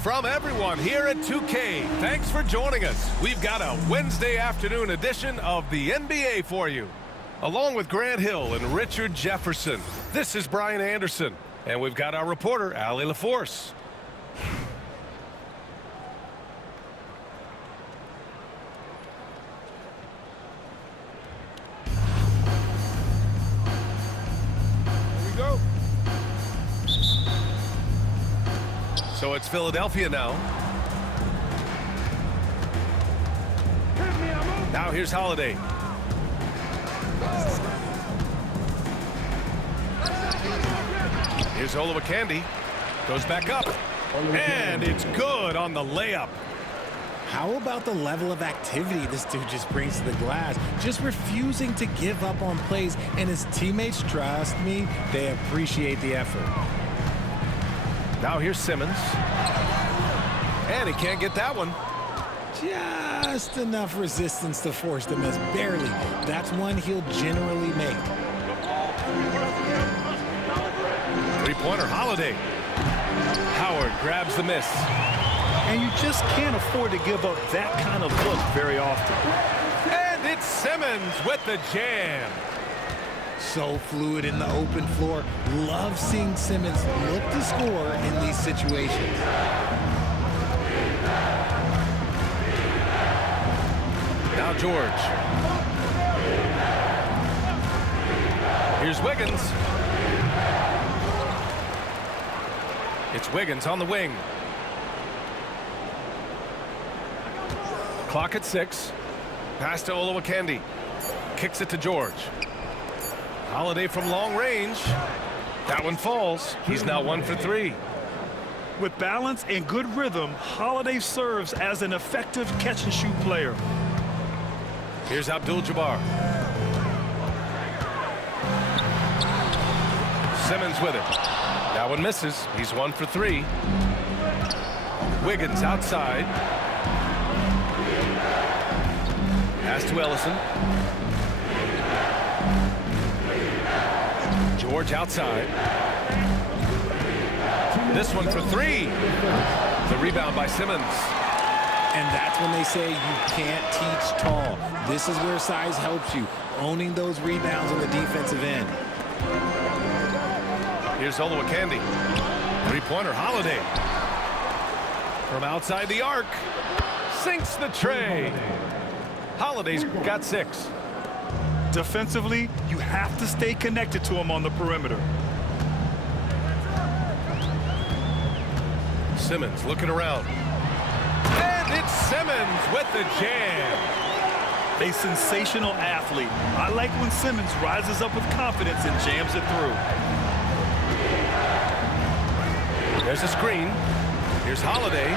From everyone here at 2K, thanks for joining us. We've got a Wednesday afternoon edition of the NBA for you. Along with Grant Hill and Richard Jefferson, this is Brian Anderson. And we've got our reporter, Allie LaForce. So it's Philadelphia now. Now here's Holiday. Here's Olowokandi. Goes back up. And it's good on the layup. How about the level of activity this dude just brings to the glass? Just refusing to give up on plays. And his teammates, trust me, they appreciate the effort. Now here's Simmons. And he can't get that one. Just enough resistance to force the miss. Barely. That's one he'll generally make. Three-pointer, Holiday. Howard grabs the miss. And you just can't afford to give up that kind of look very often. And it's Simmons with the jam. So fluid in the open floor. Love seeing Simmons look to score in these situations. Now George. Here's Wiggins. It's Wiggins on the wing. Clock at 6. Pass to Olowokandi. Kicks it to George. Holiday from long range. That one falls. He's now 1 for 3. With balance and good rhythm, Holiday serves as an effective catch-and-shoot player. Here's Abdul-Jabbar. Simmons with it. That one misses. He's 1 for 3. Wiggins outside. Pass to Ellison. George outside. This one for 3. The rebound by Simmons. And that's when they say you can't teach tall. This is where size helps you, owning those rebounds on the defensive end. Here's Olowokandi. Three-pointer, Holiday. From outside the arc. Sinks the tray. Holiday's got 6. Defensively, you have to stay connected to him on the perimeter. Simmons looking around. And it's Simmons with the jam. A sensational athlete. I like when Simmons rises up with confidence and jams it through. There's a screen. Here's Holiday.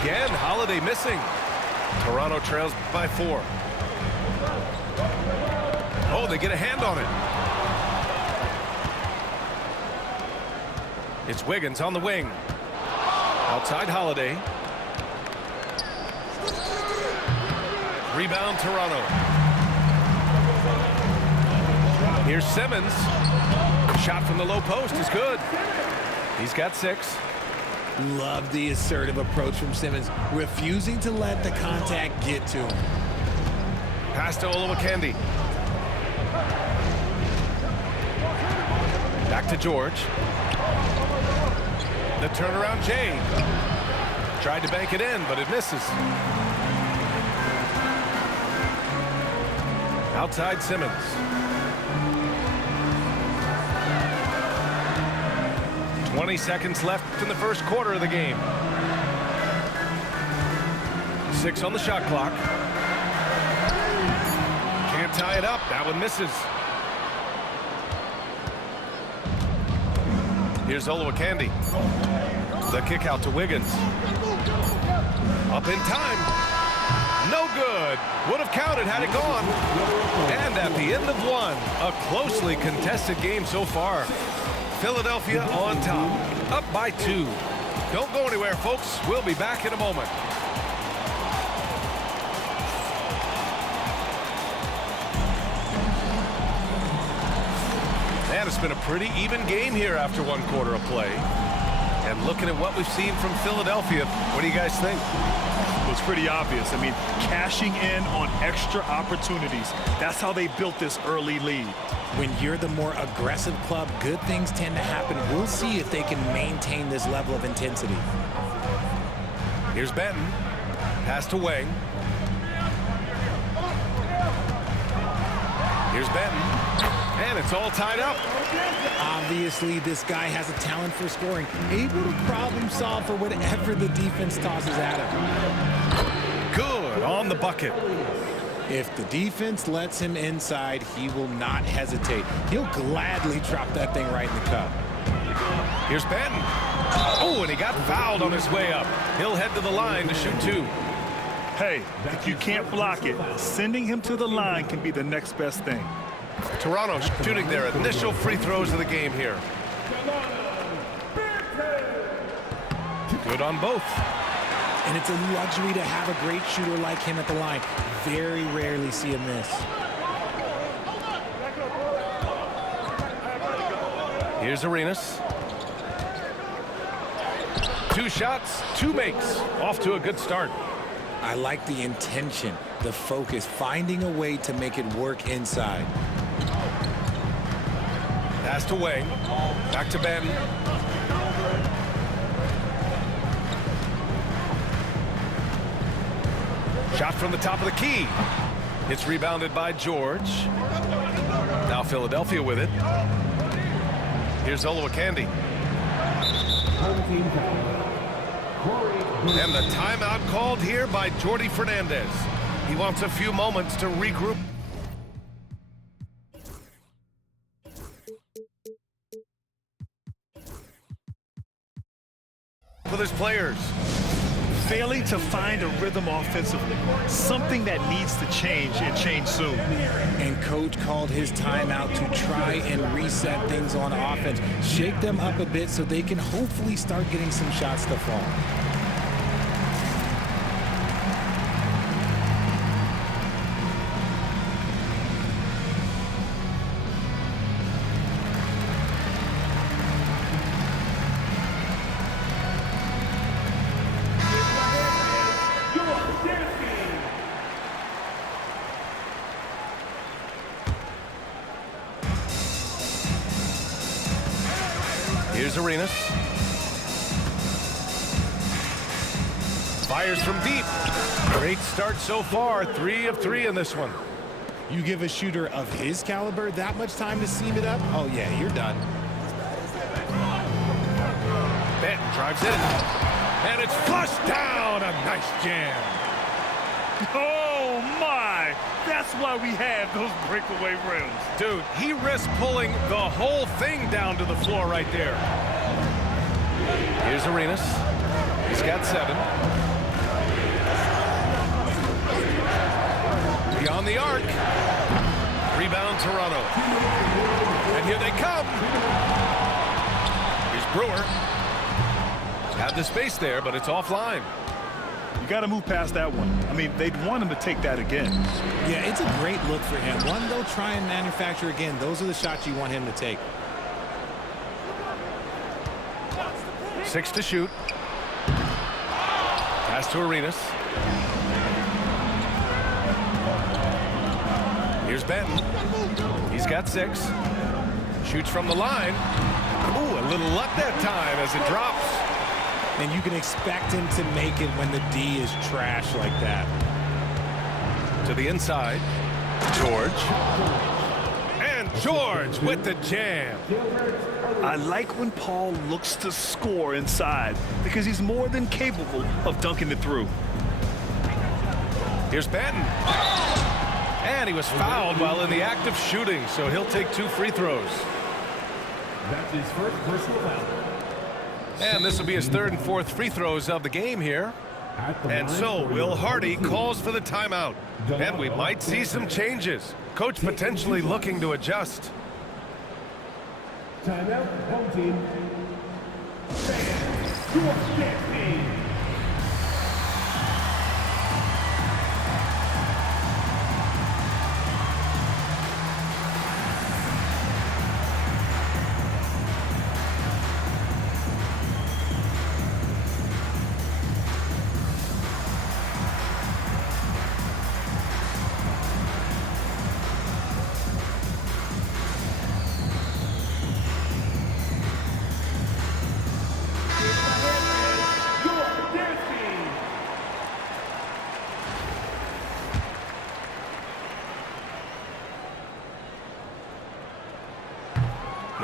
Again, Holiday missing. Toronto trails by 4. Oh, they get a hand on it. It's Wiggins on the wing. Outside Holiday. Rebound Toronto. Here's Simmons. Shot from the low post is good. He's got 6. Love the assertive approach from Simmons, refusing to let the contact get to him. Pass to Olowokandi. Back to George. The turnaround Jay. Tried to bank it in, but it misses. Outside Simmons. "20 seconds left in the first quarter of the game. 6 on the shot clock. Can't tie it up. That one misses. Here's Olowokandi. The kick out to Wiggins. Up in time. No good. Would have counted had it gone. And at the end of 1, a closely contested game so far. Philadelphia on top, up by 2. Don't go anywhere, folks. We'll be back in a moment. And it's been a pretty even game here after 1 quarter of play. And looking at what we've seen from Philadelphia, what do you guys think? Well, it's pretty obvious. I mean, cashing in on extra opportunities. That's how they built this early lead. When you're the more aggressive club, good things tend to happen. We'll see if they can maintain this level of intensity. Here's Benton. Passed away. Here's Benton. And it's all tied up. Obviously, this guy has a talent for scoring, able to problem solve for whatever the defense tosses at him. Good on the bucket. If the defense lets him inside, he will not hesitate. He'll gladly drop that thing right in the cup. Here's Benton. Oh, and he got fouled on his way up. He'll head to the line to shoot 2. Hey, if you can't block it, sending him to the line can be the next best thing. Toronto shooting their initial free throws of the game here. Good on both. And it's a luxury to have a great shooter like him at the line. Very rarely see him miss. Here's Arenas. 2 shots, 2 makes. Off to a good start. I like the intention, the focus, finding a way to make it work inside. Passed away. Back to Ben. Shot from the top of the key. It's rebounded by George. Now Philadelphia with it. Here's Olowokandi. And the timeout called here by Jordi Fernandez. He wants a few moments to regroup. With his players. Failing to find a rhythm offensively, something that needs to change and change soon. And coach called his timeout to try and reset things on offense, shake them up a bit so they can hopefully start getting some shots to fall. Here's Arenas. Fires from deep. Great start so far. 3 of 3 in this one. You give a shooter of his caliber that much time to seam it up, oh yeah, you're done. Benton drives in. And it's flushed down. A nice jam. Oh my! That's why we have those breakaway rims. Dude, he risked pulling the whole thing down to the floor right there. Here's Arenas. He's got 7. Beyond the arc. Rebound Toronto. And here they come. Here's Brewer. Had the space there, but it's offline. You got to move past that one. I mean, they'd want him to take that again. Yeah, it's a great look for him. One they'll try and manufacture again. Those are the shots you want him to take. 6 to shoot. Pass to Arenas. Here's Benton. He's got 6. Shoots from the line. Ooh, a little luck that time as it drops. And you can expect him to make it when the D is trash like that. To the inside. George. And George with the jam. I like when Paul looks to score inside because he's more than capable of dunking it through. Here's Benton. And he was fouled while in the act of shooting, so he'll take 2 free throws. That's his first personal foul. And this will be his 3rd and 4th free throws of the game here. And so Will Hardy calls for the timeout. And we might see some changes. Coach potentially looking to adjust. Timeout, home team. Fans, your champion.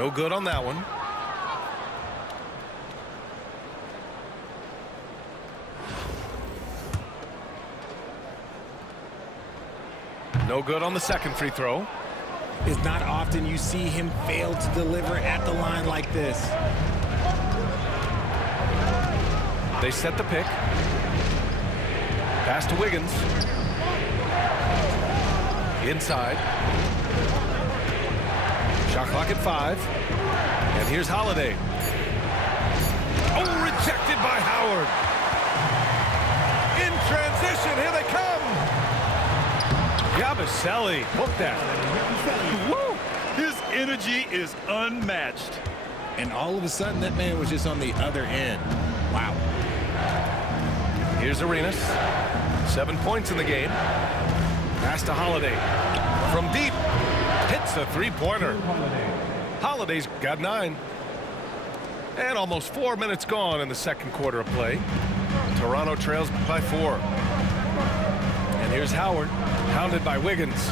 No good on that one. No good on the second free throw. It's not often you see him fail to deliver at the line like this. They set the pick. Pass to Wiggins. Inside. Shot clock at 5. And here's Holiday. Oh, rejected by Howard. In transition, here they come. Yabusele hooked that. Woo! His energy is unmatched. And all of a sudden, that man was just on the other end. Wow. Here's Arenas. 7 points in the game. Pass to Holiday. From deep. Hits a three-pointer. Holiday's got 9. And almost 4 minutes gone in the second quarter of play. Toronto trails by 4. And here's Howard. Hounded by Wiggins.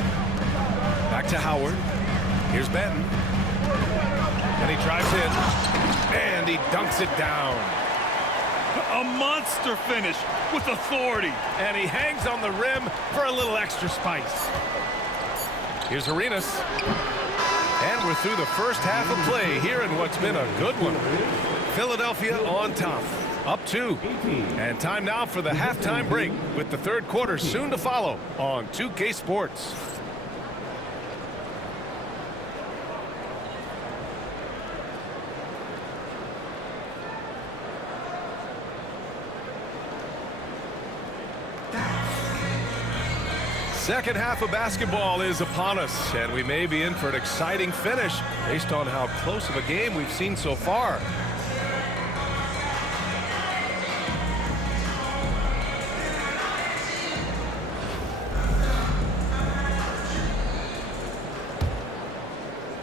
Back to Howard. Here's Benton. And he drives in. And he dunks it down. A monster finish with authority. And he hangs on the rim for a little extra spice. Here's Arenas. And we're through the first half of play here in what's been a good one. Philadelphia on top. Up 2. And time now for the halftime break with the third quarter soon to follow on 2K Sports. Second half of basketball is upon us, and we may be in for an exciting finish based on how close of a game we've seen so far.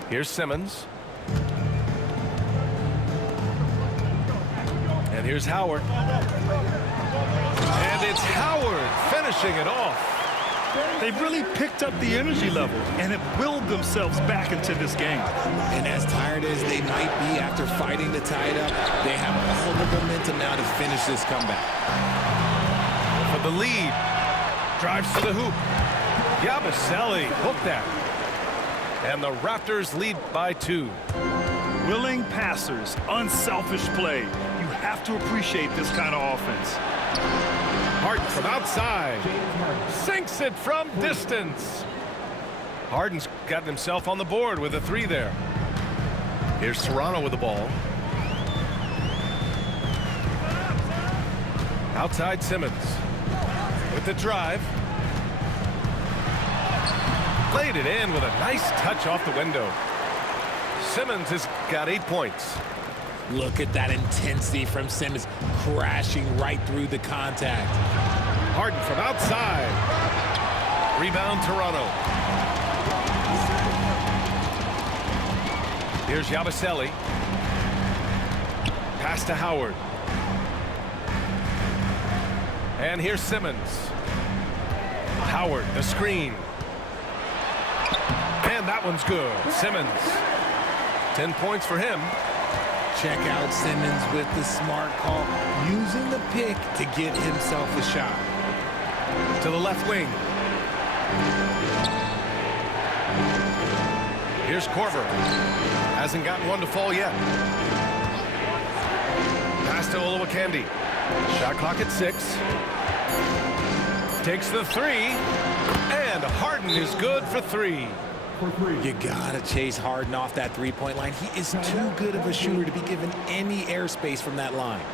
Here's Simmons. And here's Howard. And it's Howard finishing it off. They've really picked up the energy level and have willed themselves back into this game. And as tired as they might be after fighting to tie it up, they have all the momentum now to finish this comeback. For the lead. Drives to the hoop. Yabusele hooked that. And the Raptors lead by 2. Willing passers, unselfish play. You have to appreciate this kind of offense. Harden from outside. Sinks it from distance. Harden's gotten himself on the board with a 3 there. Here's Toronto with the ball. Outside Simmons. With the drive. Played it in with a nice touch off the window. Simmons has got 8 points. Look at that intensity from Simmons, crashing right through the contact. Harden from outside. Rebound Toronto. Here's Yabusele. Pass to Howard. And here's Simmons. Howard, the screen. And that one's good. Simmons. 10 points for him. Check out Simmons with the smart call, using the pick to get himself a shot. To the left wing. Here's Korver. Hasn't gotten one to fall yet. Pass to Olowokandi. Shot clock at 6. Takes the 3. And Harden is good for 3. You gotta chase Harden off that three-point line. He is too good of a shooter to be given any airspace from that line.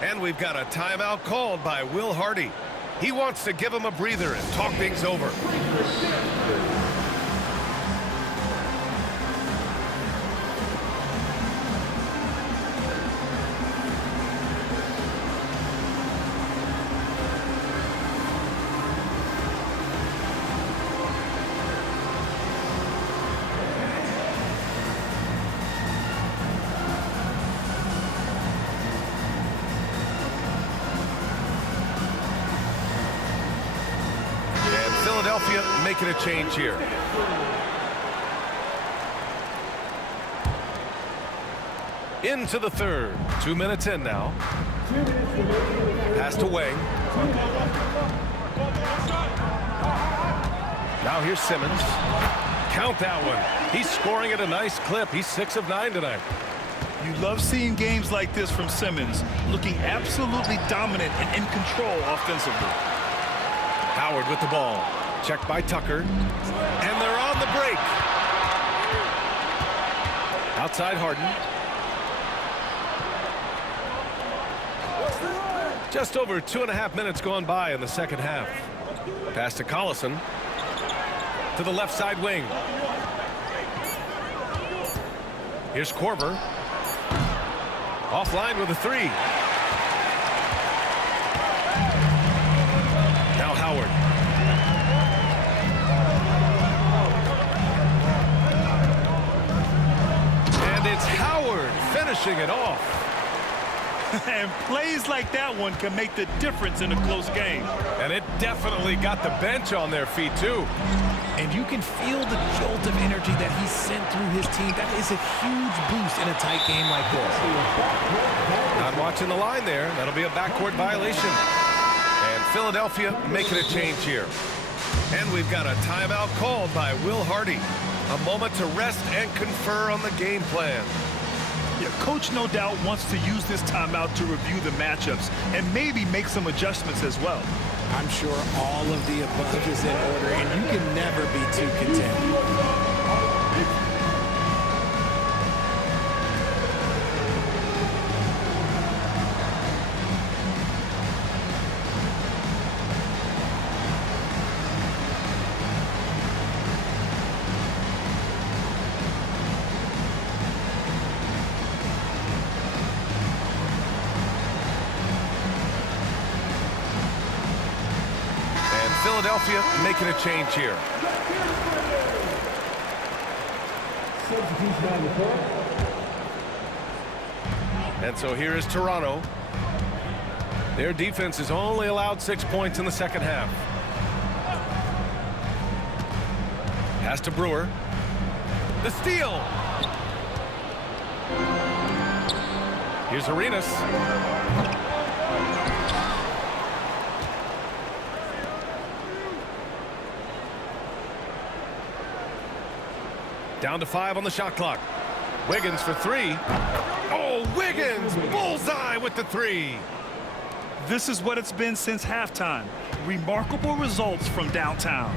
And we've got a timeout called by Will Hardy. He wants to give him a breather and talk things over. Philadelphia making a change here. Into the third. 2 minutes in now. Pass to Wang. Now here's Simmons. Count that one. He's scoring at a nice clip. He's 6 of 9 tonight. You love seeing games like this from Simmons, looking absolutely dominant and in control offensively. Howard with the ball. Checked by Tucker. And they're on the break. Outside Harden. Just over 2.5 minutes gone by in the second half. Pass to Collison. To the left side wing. Here's Korver. Offline with a 3. Now Howard. And it's Howard finishing it off. And plays like that one can make the difference in a close game. And it definitely got the bench on their feet, too. And you can feel the jolt of energy that he sent through his team. That is a huge boost in a tight game like this. Not watching the line there. That'll be a backcourt violation. And Philadelphia making a change here. And we've got a timeout called by Will Hardy. A moment to rest and confer on the game plan. Yeah, coach no doubt wants to use this timeout to review the matchups and maybe make some adjustments as well. I'm sure all of the above is in order, and you can never be too content. Philadelphia making a change here. And so here is Toronto. Their defense has only allowed 6 points in the second half. Pass to Brewer. The steal. Here's Arenas. Down to 5 on the shot clock. Wiggins for 3. Oh, Wiggins! Bullseye with the 3. This is what it's been since halftime. Remarkable results from downtown.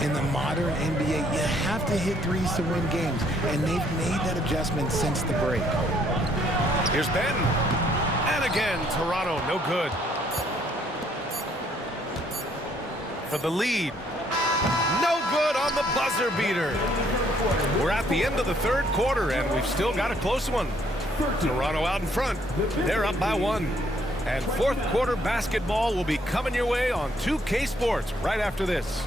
In the modern NBA, you have to hit threes to win games, and they've made that adjustment since the break. Here's Ben. And again, Toronto, no good. For the lead. No good on the buzzer beater. We're at the end of the third quarter, and we've still got a close one. Toronto out in front. They're up by 1. And fourth quarter basketball will be coming your way on 2K Sports right after this.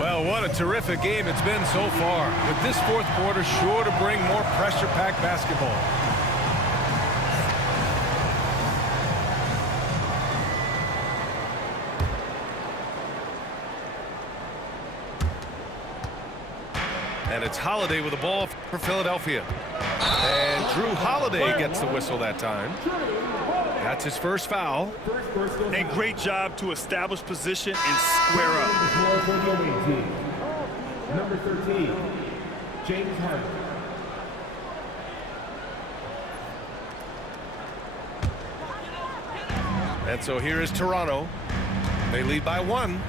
Well, what a terrific game it's been so far. With this fourth quarter sure to bring more pressure-packed basketball. And it's Holiday with the ball for Philadelphia. And Drew Holiday gets the whistle that time. That's his first foul. And great job to establish position and square up. Number 13, James Harden. And so here is Toronto. They lead by 1.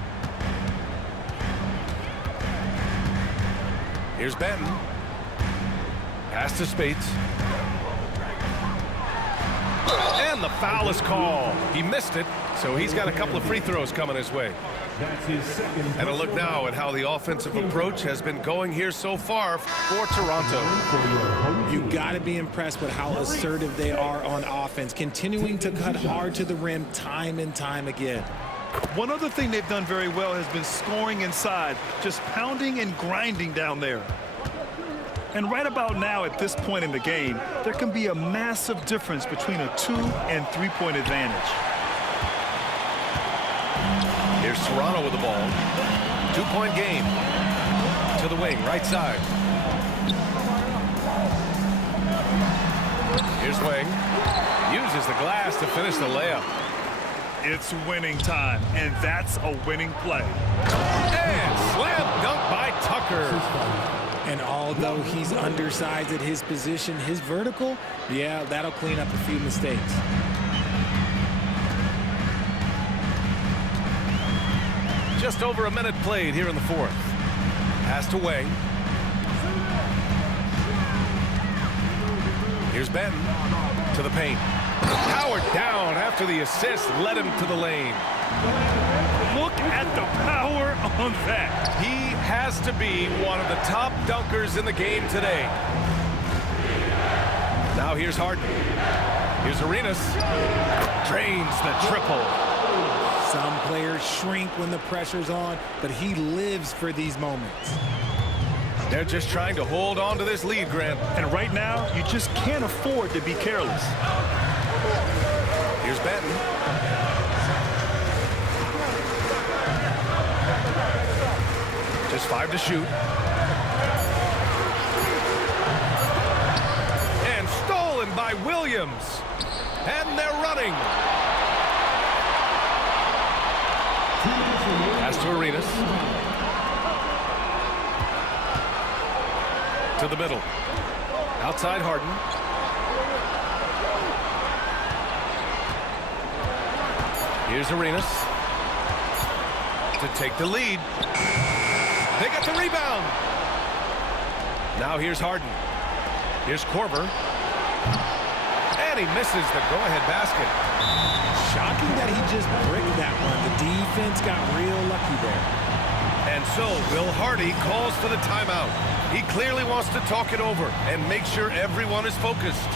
Here's Benton. Pass to Spates. And the foul is called. He missed it, so he's got a couple of free throws coming his way. That's his second. And a look now at how the offensive approach has been going here so far for Toronto. You got to be impressed with how assertive they are on offense, continuing to cut hard to the rim time and time again. One other thing they've done very well has been scoring inside, just pounding and grinding down there. And right about now, at this point in the game, there can be a massive difference between a 2- and 3-point advantage. Here's Toronto with the ball. 2-point game. To the wing, right side. Here's Wing. Uses the glass to finish the layup. It's winning time, and that's a winning play. And slam dunk by Tucker. And although he's undersized at his position, his vertical, yeah, that'll clean up a few mistakes. Just over a minute played here in the fourth. Pass to Wing. Here's Benton to the paint. Powered down after the assist led him to the lane. Look at the power on that. He has to be one of the top dunkers in the game today. Now here's Harden. Here's Arenas. Drains the triple. Some players shrink when the pressure's on, but he lives for these moments. They're just trying to hold on to this lead, Grant. And right now, you just can't afford to be careless. Here's Benton. Just 5 to shoot. And stolen by Williams. And they're running. Pass to Arenas. To the middle. Outside Harden. Here's Arenas. To take the lead. They got the rebound. Now here's Harden. Here's Korver. And he misses the go-ahead basket. Shocking that he just bricked that one. The defense got real lucky there. And so Will Hardy calls for the timeout. He clearly wants to talk it over and make sure everyone is focused.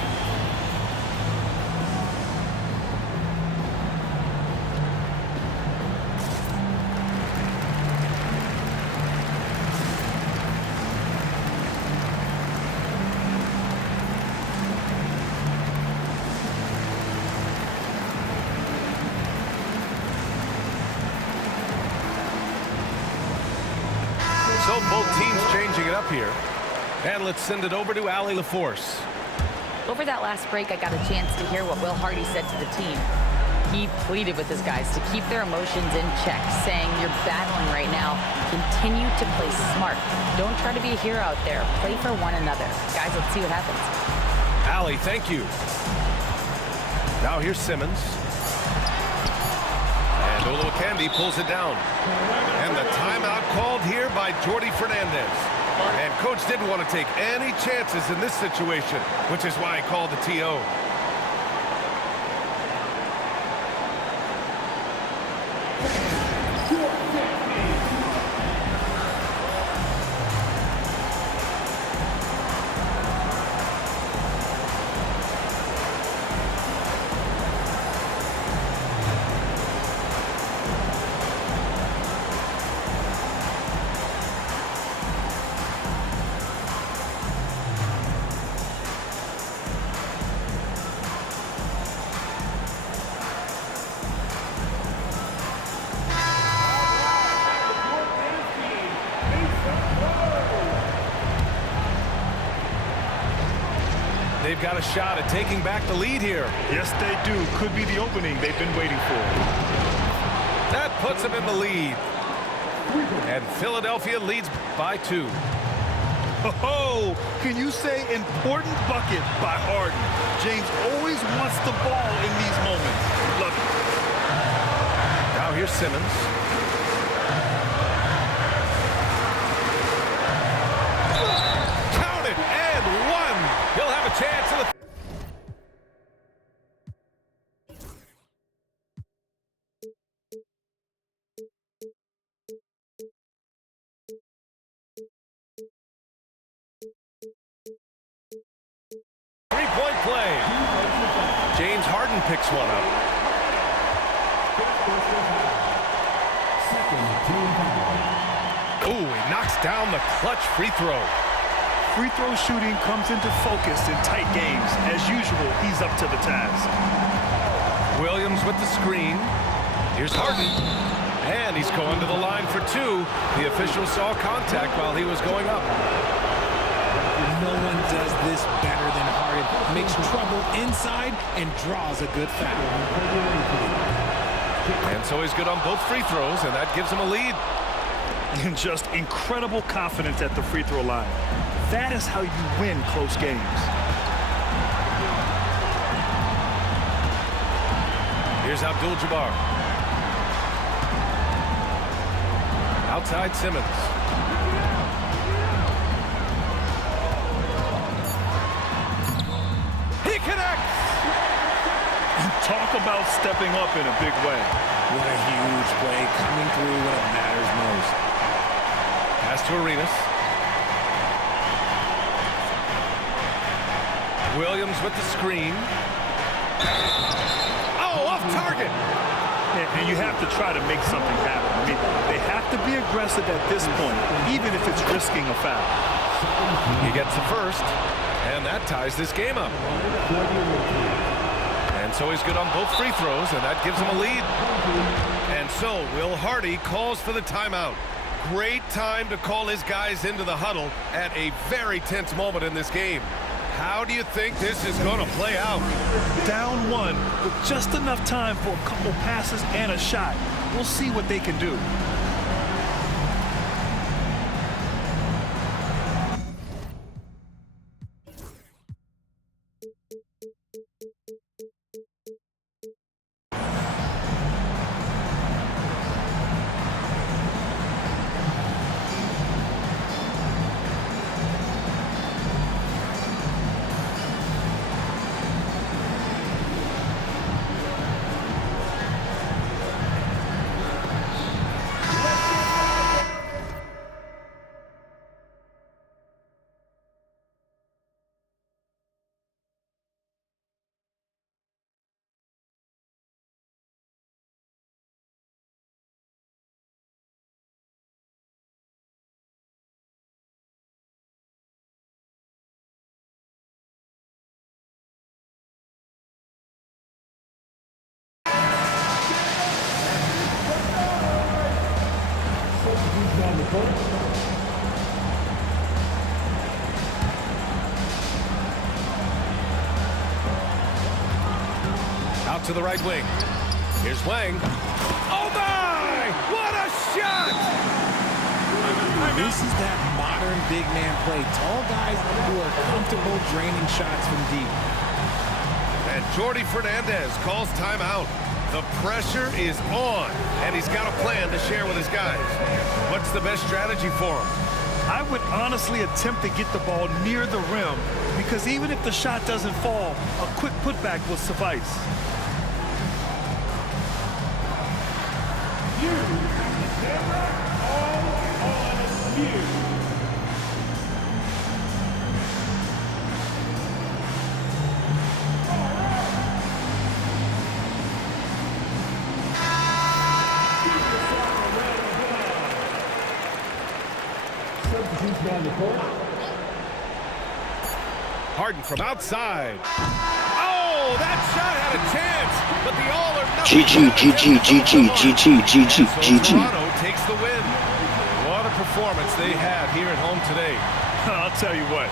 So both teams changing it up here. And let's send it over to Allie LaForce. Over that last break, I got a chance to hear what Will Hardy said to the team. He pleaded with his guys to keep their emotions in check, saying, "You're battling right now. Continue to play smart. Don't try to be a hero out there. Play for one another." Guys, let's see what happens. Allie, thank you. Now here's Simmons. And Olowokandi pulls it down. And the timeout called here by Jordi Fernandez. And coach didn't want to take any chances in this situation, which is why he called the TO. They've got a shot at taking back the lead here. Yes, they do. Could be the opening they've been waiting for. That puts them in the lead. And Philadelphia leads by 2. Oh, can you say important bucket by Harden? James always wants the ball in these moments. Love it. Now here's Simmons. Count it, and 1. He'll have a chance in the... Three-point play. James Harden picks one up. Ooh, he knocks down the clutch free throw. Free throw shooting comes into focus in tight games. As usual, he's up to the task. Williams with the screen. Here's Harden. And he's going to the line for two. The official saw contact while he was going up. No one does this better than Harden. Makes trouble inside and draws a good foul. And so he's good on both free throws, and that gives him a lead. And just incredible confidence at the free throw line. That is how you win close games. Here's Abdul-Jabbar. Outside Simmons. He connects! Talk about stepping up in a big way. What a huge play, coming through when it matters most. Pass to Arenas. Williams with the screen. Oh, off target! And you have to try to make something happen. I mean, they have to be aggressive at this point, even if it's risking a foul. He gets the first, and that ties this game up. And so he's good on both free throws, and that gives him a lead. And so Will Hardy calls for the timeout. Great time to call his guys into the huddle at a very tense moment in this game. How do you think this is going to play out? Down one with just enough time for a couple passes and a shot. We'll see what they can do. Out to the right wing. Here's Wang. Oh my! What a shot! This is that modern big man play. Tall guys who are comfortable draining shots from deep. And Jordi Fernandez calls timeout. The pressure is on, and he's got a plan to share with his guys. What's the best strategy for him? I would honestly attempt to get the ball near the rim, because even if the shot doesn't fall, a quick putback will suffice. You have the camera all on you. Harden from outside. Oh, that shot had a chance, but the all or nothing. GG. Toronto takes the win. What a performance they had here at home today. I'll tell you what,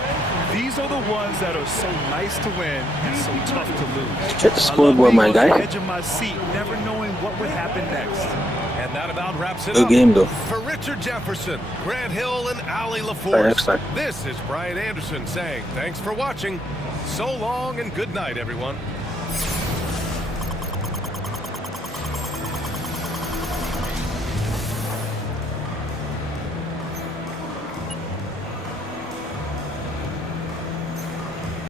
these are the ones that are so nice to win and so tough to lose. Check the scoreboard, my guy. I love being on the edge of my seat, never knowing what would happen next. And that about wraps it Good up. game, though. For Richard Jefferson, Grant Hill, and Ali Next LaForce, time. this is Brian Anderson saying thanks for watching. So long and good night, everyone.